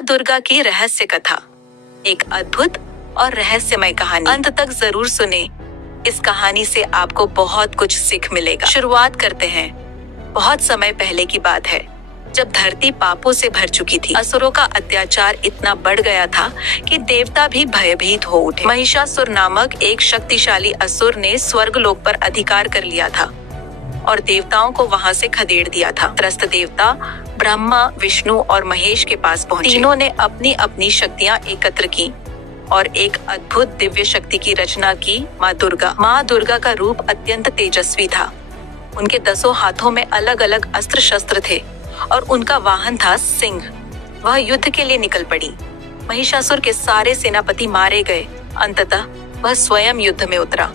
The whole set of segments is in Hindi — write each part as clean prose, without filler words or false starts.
माँ दुर्गा की रहस्य कथा, एक अद्भुत और रहस्यमय कहानी। अंत तक जरूर सुने, इस कहानी से आपको बहुत कुछ सीख मिलेगा। शुरुआत करते हैं। बहुत समय पहले की बात है, जब धरती पापों से भर चुकी थी। असुरों का अत्याचार इतना बढ़ गया था कि देवता भी भयभीत हो उठे। महिषासुर नामक एक शक्तिशाली असुर ने स्वर्गलोक पर अधिकार कर लिया था और देवताओं को वहां से खदेड़ दिया था। त्रस्त देवता ब्रह्मा, विष्णु और महेश के पास पहुंचे। तीनों ने अपनी अपनी शक्तियां एकत्र की और एक अद्भुत दिव्य शक्ति की रचना की, माँ दुर्गा। माँ दुर्गा का रूप अत्यंत तेजस्वी था। उनके 10 हाथों में अलग अलग अस्त्र शस्त्र थे और उनका वाहन था सिंह। वह युद्ध के लिए निकल पड़ी। महिषासुर के सारे सेनापति मारे गए। अंततः वह स्वयं युद्ध में उतरा।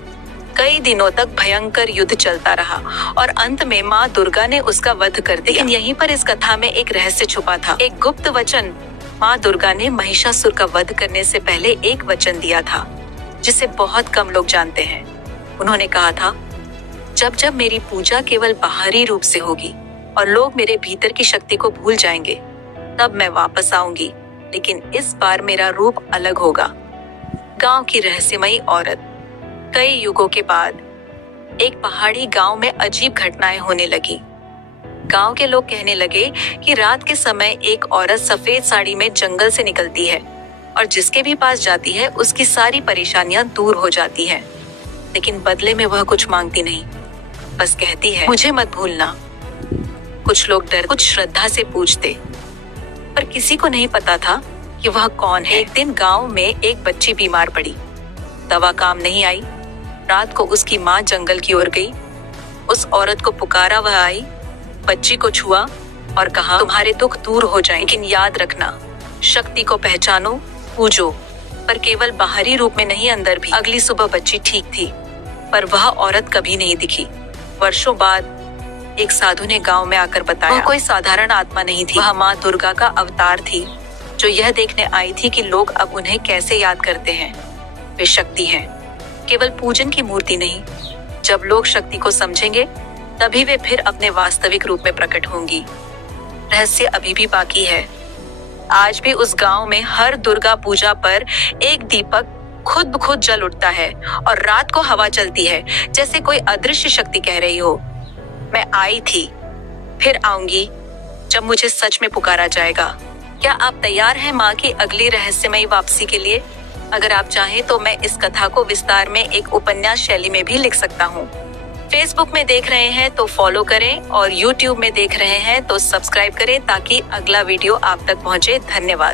कई दिनों तक भयंकर युद्ध चलता रहा और अंत में माँ दुर्गा ने उसका वध कर दिया। लेकिन यहीं पर इस कथा में एक रहस्य छुपा था, एक गुप्त वचन। माँ दुर्गा ने महिषासुर का वध करने से पहले एक वचन दिया था, जिसे बहुत कम लोग जानते हैं। उन्होंने कहा था, जब जब मेरी पूजा केवल बाहरी रूप से होगी और लोग मेरे भीतर की शक्ति को भूल जाएंगे, तब मैं वापस आऊंगी, लेकिन इस बार मेरा रूप अलग होगा। गांव की रहस्यमयी औरत। कई युगों के बाद एक पहाड़ी गांव में अजीब घटनाएं होने लगी। गांव के लोग कहने लगे कि रात के समय एक औरत सफेद साड़ी में जंगल से निकलती है और जिसके भी पास जाती है उसकी सारी परेशानियां दूर हो जाती हैं। लेकिन बदले में वह कुछ मांगती नहीं, बस कहती है, मुझे मत भूलना। कुछ लोग डर, कुछ श्रद्धा से पूछते, पर किसी को नहीं पता था कि वह कौन है। एक दिन गांव में एक बच्ची बीमार पड़ी। दवा काम नहीं आई। रात को उसकी माँ जंगल की ओर गई। उस औरत को पुकारा, वह आई, बच्ची को छुआ और कहा, तुम्हारे दुख दूर हो जाएं, लेकिन याद रखना, शक्ति को पहचानो, पूजो, पर केवल बाहरी रूप में नहीं, अंदर भी। अगली सुबह बच्ची ठीक थी, पर वह औरत कभी नहीं दिखी। वर्षों बाद एक साधु ने गांव में आकर बताया, वह कोई साधारण आत्मा नहीं थी, वह माँ दुर्गा का अवतार थी, जो यह देखने आई थी कि लोग अब उन्हें कैसे याद करते हैं। वे शक्ति है, केवल पूजन की मूर्ति नहीं। जब लोग शक्ति को समझेंगे, तभी वे फिर अपने वास्तविक रूप में प्रकट होंगी। रहस्य अभी भी बाकी है। आज भी उस गांव में हर दुर्गा पूजा पर एक दीपक खुद ब खुद जल उठता है और रात को हवा चलती है, जैसे कोई अदृश्य शक्ति कह रही हो, मैं आई थी, फिर आऊंगी जब मुझे सच में पुकारा जाएगा। क्या आप तैयार हैं माँ की अगली रहस्यमयी वापसी के लिए? अगर आप चाहें तो मैं इस कथा को विस्तार में एक उपन्यास शैली में भी लिख सकता हूँ। फेसबुक में देख रहे हैं तो फॉलो करें और यूट्यूब में देख रहे हैं तो सब्सक्राइब करें, ताकि अगला वीडियो आप तक पहुँचे। धन्यवाद।